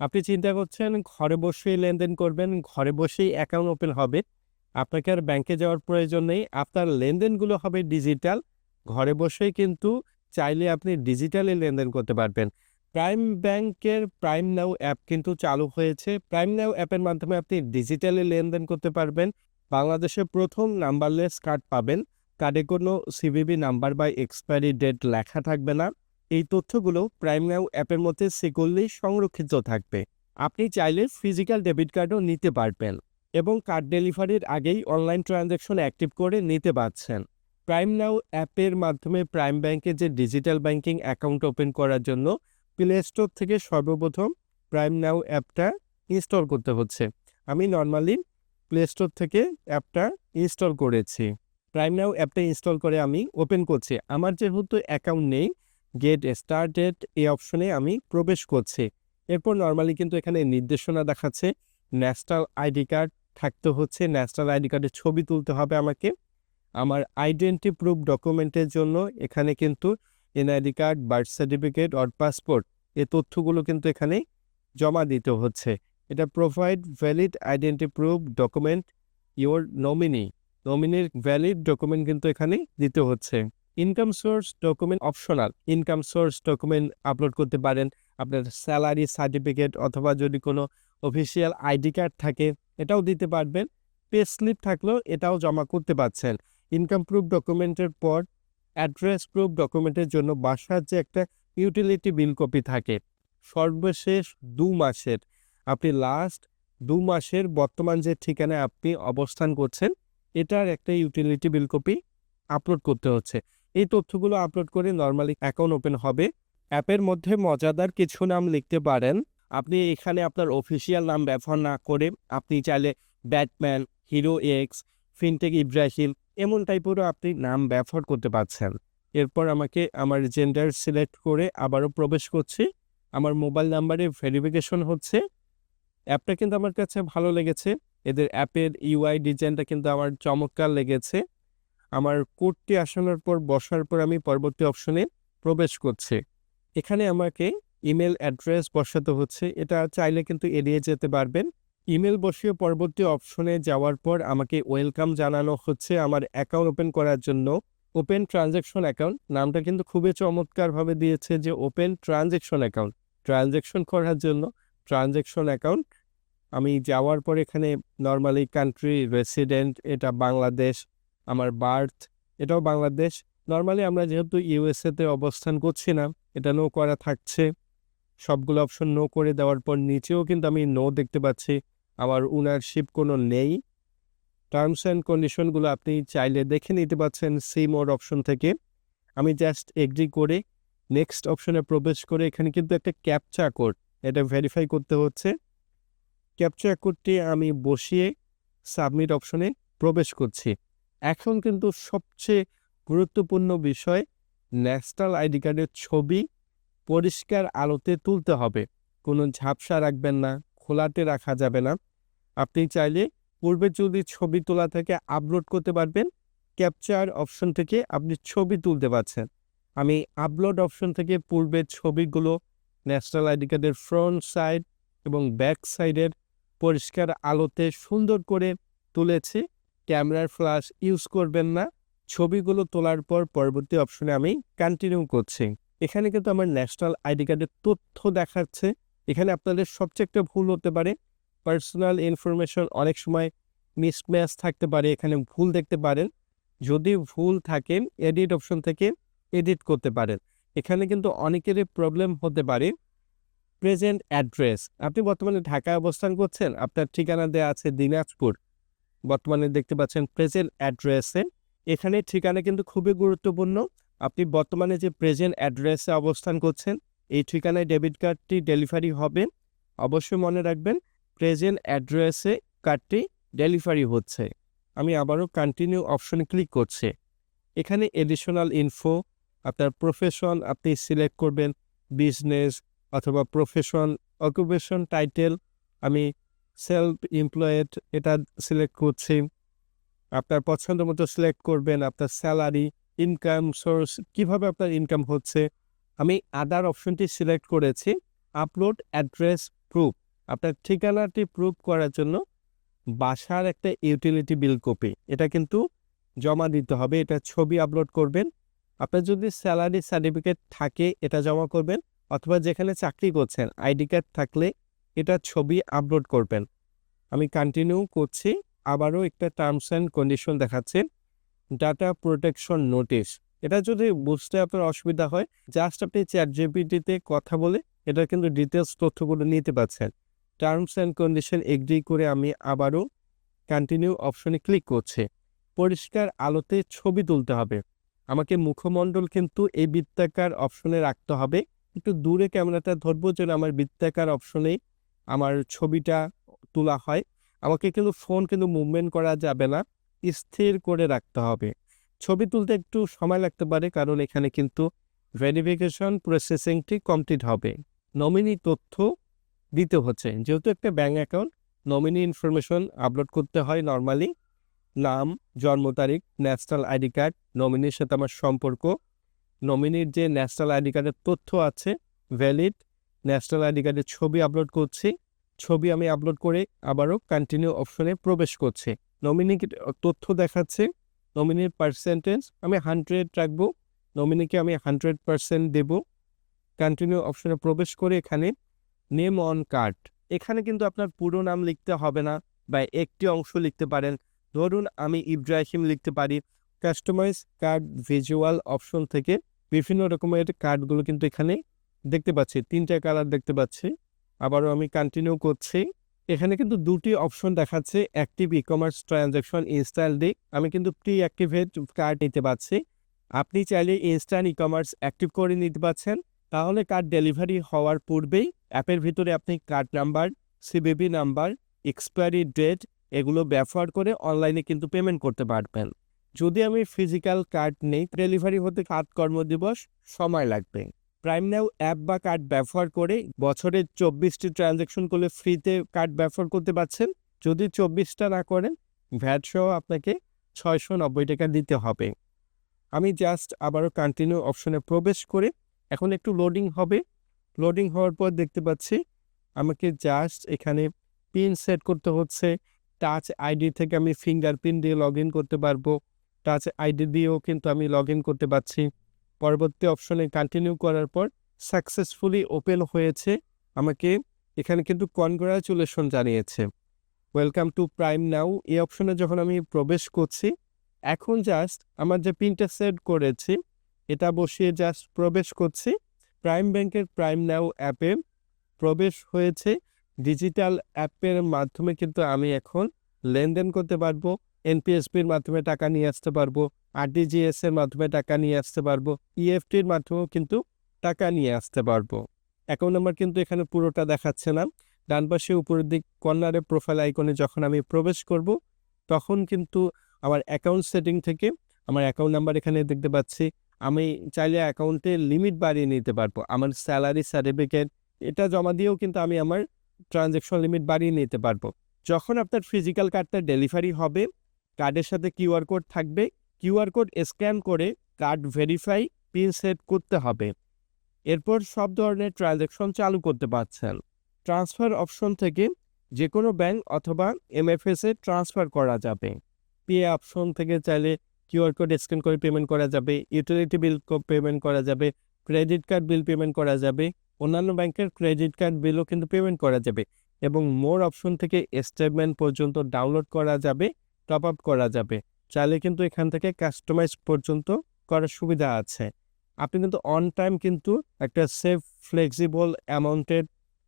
আপনি চিন্তা করছেন ঘরে বসেই লেনদেন করবেন, ঘরে বসেই অ্যাকাউন্ট ওপেন হবে। আপনাকে আর ব্যাংকে যাওয়ার প্রয়োজন নেই। আপনার লেনদেনগুলো হবে ডিজিটাল। ঘরে বসেই কিন্তু চাইলে আপনি ডিজিটালি লেনদেন করতে পারবেন। প্রাইম ব্যাংকের প্রাইম নাও অ্যাপ কিন্তু চালু হয়েছে। প্রাইম নাও অ্যাপের মাধ্যমে আপনি ডিজিটালি লেনদেন করতে পারবেন। বাংলাদেশে ১ম নাম্বারলেস কার্ড পাবেন। কার্ডে কোনো সিভিভি নাম্বার বা এক্সপায়ারি ডেট লেখা থাকবে না। এই তথ্যগুলো প্রাইম নাও অ্যাপের মধ্যে সিকিউরলি সংরক্ষিত থাকবে। আপনি চাইলে ফিজিক্যাল ডেবিট কার্ডও নিতে পারবেন এবং কার্ড ডেলিভারির আগেই অনলাইন ট্রানজ্যাকশন অ্যাক্টিভ করে নিতে পারছেন। প্রাইম নাও অ্যাপের মাধ্যমে প্রাইম ব্যাংকে যে ডিজিটাল ব্যাংকিং অ্যাকাউন্ট ওপেন করার জন্য প্লে স্টোর থেকে সর্বপ্রথম প্রাইম নাও অ্যাপটা ইনস্টল করতে হচ্ছে। আমি নরমালি প্লে স্টোর থেকে অ্যাপটা ইনস্টল করেছি। প্রাইম নাও অ্যাপটা ইনস্টল করে আমি ওপেন করছি। আমার যেহেতু অ্যাকাউন্ট নেই, গেট স্টার্টেড এই অপশনে আমি প্রবেশ করছি। এরপর নরমালি কিন্তু এখানে নির্দেশনা দেখাচ্ছে ন্যাশনাল আইডি কার্ড থাকতে হচ্ছে। ন্যাশনাল আইডি কার্ডের ছবি তুলতে হবে আমাকে। আমার আইডেন্টি প্রুফ ডকুমেন্টের জন্য এখানে কিন্তু NID card, birth certificate or passport এই তথ্যগুলো কিন্তু এখানে জমা দিতে হচ্ছে। এটা provide valid identity proof document your nominee. নমিনির ভ্যালিড ডকুমেন্ট কিন্তু এখানে দিতে হচ্ছে। Income source document optional. Income source document upload করতে পারেন। আপনার স্যালারি সার্টিফিকেট অথবা যদি কোনো অফিসিয়াল আইডি কার্ড থাকে এটাও দিতে পারবেন। পে স্লিপ থাকলেও এটাও জমা করতে পারছেন। ইনকাম প্রুফ ডকুমেন্টের পর অ্যাড্রেস প্রুফ ডকুমেন্টের জন্য বাসার যে একটা ইউটিলিটি বিল কপি থাকে সর্বশেষ ২ মাসের, আপনি লাস্ট ২ মাসের বর্তমান যে ঠিকানায় আপনি অবস্থান করছেন এটার একটা ইউটিলিটি বিল কপি আপলোড করতে হচ্ছে। এই তথ্যগুলো আপলোড করে নরমালি অ্যাকাউন্ট ওপেন হবে। অ্যাপের মধ্যে মজাদার কিছু নাম লিখতে পারেন। আপনি এখানে আপনার অফিসিয়াল নাম ব্যবহার না করে আপনি চাইলে Batman, hero x, fintech Ibrahim এমন টাইপেরও আপনি নাম ব্যবহার করতে পারছেন। এরপর আমাকে আমার জেন্ডার সিলেক্ট করে আবারও প্রবেশ করছি। আমার মোবাইল নাম্বারে ভেরিফিকেশন হচ্ছে। অ্যাপটা কিন্তু আমার কাছে ভালো লেগেছে। এদের অ্যাপের ইউআই ডিজাইনটা কিন্তু আমার চমৎকার লেগেছে। আমার কোডটি আসানোর পর বসার পর আমি পরবর্তী অপশনে প্রবেশ করছি। এখানে আমাকে ইমেল অ্যাড্রেস বসাতে হচ্ছে। এটা চাইলে কিন্তু এড়িয়ে যেতে পারবেন। ইমেল বসিয়ে পরবর্তী অপশনে যাওয়ার পর আমাকে ওয়েলকাম জানানো হচ্ছে আমার অ্যাকাউন্ট ওপেন করার জন্য। ওপেন ট্রানজ্যাকশন অ্যাকাউন্ট নামটা কিন্তু খুবই চমৎকারভাবে দিয়েছে যে ওপেন ট্রানজ্যাকশন অ্যাকাউন্ট। ট্রানজ্যাকশন করার জন্য ট্রানজ্যাকশন অ্যাকাউন্ট। আমি যাওয়ার পর এখানে নরমালি কান্ট্রি রেসিডেন্ট এটা বাংলাদেশ, আমার বার্থ এটাও বাংলাদেশ। নরমালি আমরা যেহেতু ইউএসএ তে অবস্থান করছি না, এটা নো করা থাকছে। সবগুলো অপশন নো করে দেওয়ার পর নিচেও কিন্তু আমি নো দেখতে পাচ্ছি। আমার ওনারশিপ কোনো নেই। টার্মস অ্যান্ড কন্ডিশন গুলো আপনি চাইলে দেখে নিতে পারছেন সি মোর অপশন থেকে। আমি জাস্ট এগ্রি করে নেক্সট অপশনে প্রবেশ করে এখানে কিন্তু একটা ক্যাপচা কোড এটা ভেরিফাই করতে হচ্ছে। ক্যাপচা কোডটি আমি বসিয়ে সাবমিট অপশনে প্রবেশ করছি। এখন কিন্তু সবচেয়ে গুরুত্বপূর্ণ বিষয় ন্যাশনাল আইডি কার্ডের ছবি পরিষ্কার আলোতে তুলতে হবে। কোনো ঝাপসা রাখবেন না, খোলাটে রাখা যাবে না। আপনি চাইলে পূর্বে যদি ছবি তোলা থেকে আপলোড করতে পারবেন, ক্যাপচার অপশন থেকে আপনি ছবি তুলতে পারছেন। আমি আপলোড অপশন থেকে পূর্বের ছবিগুলো ন্যাশনাল আইডি কার্ডের ফ্রন্ট সাইড এবং ব্যাক সাইডের পরিষ্কার আলোতে সুন্দর করে তুলেছি। ক্যামেরার ফ্ল্যাশ ইউজ করবেন না। ছবিগুলো তোলার পর পরবর্তী অপশনে আমি কন্টিনিউ করছি। এখানে কিন্তু আমার ন্যাশনাল আইডি কার্ডের তথ্য দেখাচ্ছে। এখানে আপনাদের সবচেয়ে একটা ভুল হতে পারে। পার্সোনাল ইনফরমেশন অনেক সময় মিসম্যাচ থাকতে পারে, এখানে ভুল দেখতে পারেন। যদি ভুল থাকে এডিট অপশন থেকে এডিট করতে পারেন। এখানে কিন্তু অনেকেরই প্রবলেম হতে পারে। প্রেজেন্ট অ্যাড্রেস আপনি বর্তমানে ঢাকায় অবস্থান করছেন, আপনার ঠিকানা দেওয়া আছে দিনাজপুর। বর্তমানে দেখতে পাচ্ছেন প্রেজেন্ট অ্যাড্রেসে। এখানে ঠিকানা কিন্তু খুবই গুরুত্বপূর্ণ। আপনি বর্তমানে যে প্রেজেন্ট অ্যাড্রেসে অবস্থান করছেন এই ঠিকানায় ডেবিট কার্ডটি ডেলিভারি হবে। অবশ্যই মনে রাখবেন প্রেজেন্ট অ্যাড্রেসে কার্ডটি ডেলিভারি হচ্ছে। আমি আবারও কন্টিনিউ অপশনে ক্লিক করছি। এখানে এডিশনাল ইনফো আপনার প্রফেশন আপনি সিলেক্ট করবেন, বিজনেস অথবা প্রফেশন, অকুপেশন টাইটেল আমি সেলফ এমপ্লয়েড এটা সিলেক্ট করছি। আপনার পছন্দ মতো সিলেক্ট করবেন আপনার স্যালারি, ইনকাম সোর্স কিভাবে আপনার ইনকাম হচ্ছে। আমি আদার অপশনটি সিলেক্ট করেছি। আপলোড অ্যাড্রেস প্রুফ, আপনার ঠিকানাটি প্রুফ করার জন্য বাসার একটা ইউটিলিটি বিল কপি, এটা কিন্তু জমা দিতে হবে। এটা ছবি আপলোড করবেন। আপনার যদি স্যালারি সার্টিফিকেট থাকে এটা জমা করবেন, অথবা যেখানে চাকরি করছেন আইডি কার্ড থাকলে এটা ছবি আপলোড করবেন। আমি কন্টিনিউ করছি। আবারও একটা টার্মস অ্যান্ড কন্ডিশন দেখাচ্ছে, ডাটা প্রোটেকশন নোটিশ। এটা যদি বুঝতে আপনার অসুবিধা হয়, জাস্ট আপনি চ্যাটজিপিটিতে কথা বলে এটা কিন্তু ডিটেলস তথ্যগুলো নিতে পারছেন। টার্মস অ্যান্ড কন্ডিশন এগ্রি করে আমি আবারও কন্টিনিউ অপশনে ক্লিক করছি। পরিষ্কার আলোতে ছবি তুলতে হবে। আমাকে মুখমণ্ডল কিন্তু এই বৃত্তাকার অপশনে রাখতে হবে। একটু দূরে ক্যামেরাটা ধরবো যেন আমার বৃত্তাকার অপশনেই আমার ছবিটা তোলা হয়। আমাকে কিন্তু ফোন কিন্তু মুভমেন্ট করা যাবে না, স্থির করে রাখতে হবে। ছবি তুলতে একটু সময় লাগতে পারে, কারণ এখানে কিন্তু ভেরিফিকেশন প্রসেসিংটি কমপ্লিট হবে। নমিনি তথ্য দিতে হচ্ছে, যেহেতু একটা bank account, nominee information upload করতে হয় নর্মালি। নাম, জন্ম তারিখ, ন্যাশনাল আইডি কার্ড, নমিনির সাথে আমার সম্পর্ক, নমিনির যে ন্যাশনাল আইডি কার্ডের তথ্য আছে ভ্যালিড, ন্যাশনাল আইডি কার্ডের ছবি আপলোড করছি। ছবি আমি আপলোড করে আবারও কন্টিনিউ অপশনে প্রবেশ করছি। নমিনি তথ্য দেখাচ্ছে, নমিনির পার্সেন্টেজ আমি 100 রাখবো, নমিনিকে আমি 100% দেব। কন্টিনিউ অপশনে প্রবেশ করে এখানে নেম অন কার্ড, এখানে কিন্তু আপনার পুরো নাম লিখতে হবে না, বা একটি অংশ লিখতে পারেন। ধরুন আমি ইব্রাহিম লিখতে পারি। কাস্টমাইজ কার্ড ভিজুয়াল অপশন থেকে বিভিন্ন রকমের কার্ডগুলো কিন্তু এখানে দেখতে পাচ্ছি, 3টা কালার দেখতে পাচ্ছি। আবারও আমি কন্টিনিউ করছি। এখানে কিন্তু 2টি অপশন দেখাচ্ছে, active e commerce transaction instant day, আমি কিন্তু প্রি অ্যাক্টিভেট কার্ড নিতে পারছি। আপনি চাইলে ইনস্ট্যান্ট ই কমার্স অ্যাক্টিভ করে নিতে পারছেন। তাহলে কার্ড ডেলিভারি হওয়ার পূর্বেই অ্যাপের ভিতরে আপনি card number, CVV number, expiry date এগুলো ব্যবহার করে অনলাইনে কিন্তু পেমেন্ট করতে পারবেন। যদি আমি ফিজিক্যাল কার্ড নেই, ডেলিভারি হতে 7 কর্মদিবস সময় লাগবে। প্রাইম নাও অ্যাপ বা কার্ড ব্যবহার করে বছরে 24টি ট্রানজ্যাকশন করলে ফ্রিতে কার্ড ব্যবহার করতে পারছেন। যদি 24টা না করেন, ভ্যাট সহ আপনাকে 690 টাকা দিতে হবে। আমি জাস্ট আবারও কন্টিনিউ অপশনে প্রবেশ করে এখন একটু লোডিং হবে। লোডিং হওয়ার পর দেখতে পাচ্ছি আমাকে জাস্ট এখানে পিন সেট করতে হচ্ছে। টাচ আইডি থেকে আমি ফিঙ্গারপ্রিন্ট দিয়ে লগ ইন করতে পারবো। টাচ আইডি দিয়েও কিন্তু আমি লগ ইন করতে পারছি। পরবর্তী অপশনে কন্টিনিউ করার পর সাকসেসফুলি ওপেন হয়েছে। আমাকে এখানে কিন্তু কনগ্রাচুলেশন জানিয়েছে, ওয়েলকাম টু প্রাইম নাও। এই অপশনে যখন আমি প্রবেশ করছি, এখন জাস্ট আমার যে পিনটা সেট করেছি এটা বসিয়ে জাস্ট প্রবেশ করছি। প্রাইম ব্যাংকের প্রাইম নাও অ্যাপে প্রবেশ হয়েছে। ডিজিটাল অ্যাপের মাধ্যমে কিন্তু আমি এখন লেনদেন করতে পারবো। এনপিএসপির মাধ্যমে টাকা নিয়ে আসতে পারবো, আরটিজিএস এর মাধ্যমে টাকা নিয়ে আসতে পারবো, ইএফটির মাধ্যমেও কিন্তু টাকা নিয়ে আসতে পারবো। অ্যাকাউন্ট নাম্বার কিন্তু এখানে পুরোটা দেখাচ্ছে না। ডান পাশে উপরের দিক কর্নারে প্রোফাইল আইকনে যখন আমি প্রবেশ করব, তখন কিন্তু আমার অ্যাকাউন্ট সেটিং থেকে আমার অ্যাকাউন্ট নাম্বার এখানে দেখতে পাচ্ছি। আমি চাইলে অ্যাকাউন্টে লিমিট বাড়িয়ে নিতে পারবো। আমার স্যালারি সার্টিফিকেট এটা জমা দিয়েও কিন্তু আমি আমার ট্রানজ্যাকশন লিমিট বাড়িয়ে নিতে পারবো। যখন আপনার ফিজিক্যাল কার্ডটা ডেলিভারি হবে, কার্ডের সাথে কিউআর কোড থাকবে। কিউআর কোড স্ক্যান করে কার্ড ভেরিফাই, পিন সেট করতে হবে। এরপর সব ধরনের ট্রানজ্যাকশন চালু করতে পারছেন। ট্রান্সফার অপশন থেকে যে কোনো ব্যাংক অথবা এমএফএস এ ট্রান্সফার করা যাবে। পে অপশন থেকে চাইলে কিউআর কোড স্ক্যান করে পেমেন্ট করা যাবে, ইউটিলিটি বিল পেমেন্ট করা যাবে, ক্রেডিট কার্ড বিল পেমেন্ট করা যাবে, অন্যান্য ব্যাংকের ক্রেডিট কার্ড বিলও কিন্তু পেমেন্ট করা যাবে, এবং মোর অপশন থেকে স্টেটমেন্ট পর্যন্ত ডাউনলোড করা যাবে, টপ আপ করা যাবে। চাইলে কিন্তু এখান থেকে কাস্টমাইজ পর্যন্ত করার সুবিধা আছে। আপনি কিন্তু অন টাইম কিন্তু একটা সেভ ফ্লেক্সিবল অ্যামাউন্টের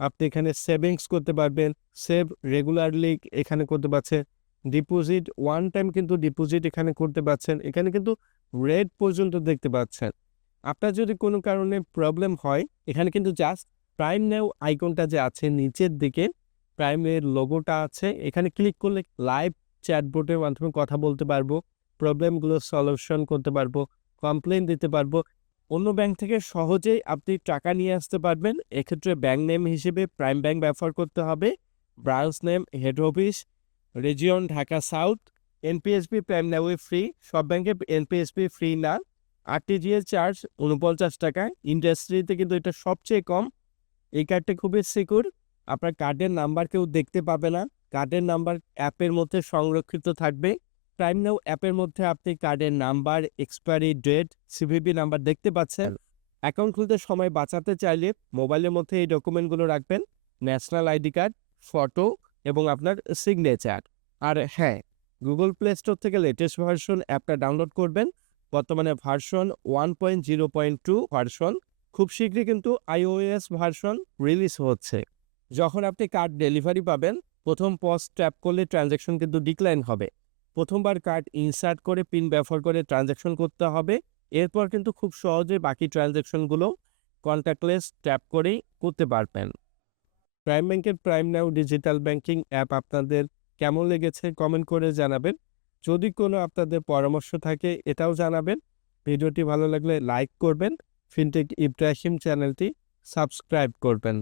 আপনি এখানে সেভিংস করতে পারবেন। সেভ রেগুলারলি এখানে করতে পারছেন। ডিপোজিট ওয়ান টাইম কিন্তু ডিপোজিট এখানে করতে পারছেন। এখানে কিন্তু রেট পর্যন্ত দেখতে পাচ্ছেন। আপনার যদি কোনো কারণে প্রবলেম হয়, এখানে কিন্তু জাস্ট প্রাইম নাও আইকনটা যে আছে নিচের দিকে, প্রাইমের লোগোটা আছে, এখানে ক্লিক করলে লাইভ চ্যাটবোটের মাধ্যমে কথা বলতে পারবো, প্রবলেমগুলো সলিউশন করতে পারবো, কমপ্লেন দিতে পারবো। অন্য ব্যাংক থেকে সহজেই আপনি টাকা নিয়ে আসতে পারবেন। এক্ষেত্রে ব্যাংক নেম হিসেবে প্রাইম ব্যাংক ব্যবহার করতে হবে, branch name, head office, region Dhaka south. NPSB Prime নাওয়ে ফ্রি, সব ব্যাংকে এনপিএসবি ফ্রি না। আরটিজিএস চার্জ 49 টাকা, ইন্ডাস্ট্রিতে কিন্তু এটা সবচেয়ে কম। এই কার্ডটা খুবই সিকিউর। আপনার কার্ডের নাম্বার কেউ দেখতে পাবে না। কার্ডের নাম্বার অ্যাপের মধ্যে সংরক্ষিত থাকবে। প্রাইম নাও অ্যাপের মধ্যে আপনি কার্ডের number, expiry date, CVV number দেখতে পাচ্ছেন। অ্যাকাউন্ট খুলতে সময় বাঁচাতে চাইলে মোবাইলের মধ্যে এই ডকুমেন্টগুলো রাখবেন। ন্যাশনাল আইডি কার্ড, ফটো এবং আপনার সিগনেচার। আর হ্যাঁ, গুগল প্লে স্টোর থেকে লেটেস্ট ভার্সন অ্যাপটা ডাউনলোড করবেন। বর্তমানে ভার্সন 1.0.2 ভার্সন। খুব শীঘ্রই কিন্তু iOS ভার্সন রিলিজ হচ্ছে। যখন আপনি কার্ড ডেলিভারি পাবেন, প্রথম পজ ট্যাপ করলে ট্রানজ্যাকশন কিন্তু ডিক্লাইন হবে। প্রথমবার কার্ড ইনসার্ট করে পিন ব্যবহার করে ট্রানজ্যাকশন করতে হবে। এরপর কিন্তু খুব সহজে বাকি ট্রানজ্যাকশনগুলো কন্ট্যাক্টলেস ট্যাপ করেই করতে পারবেন। প্রাইম ব্যাংকের প্রাইম নাও ডিজিটাল ব্যাংকিং অ্যাপ আপনাদের কেমন লেগেছে কমেন্ট করে জানাবেন। যদি কোনো আপনাদের পরামর্শ থাকে এটাও জানাবেন। ভিডিওটি ভালো লাগলে লাইক করবেন। ফিনটেক ইব্রাহিম চ্যানেলটি সাবস্ক্রাইব করবেন।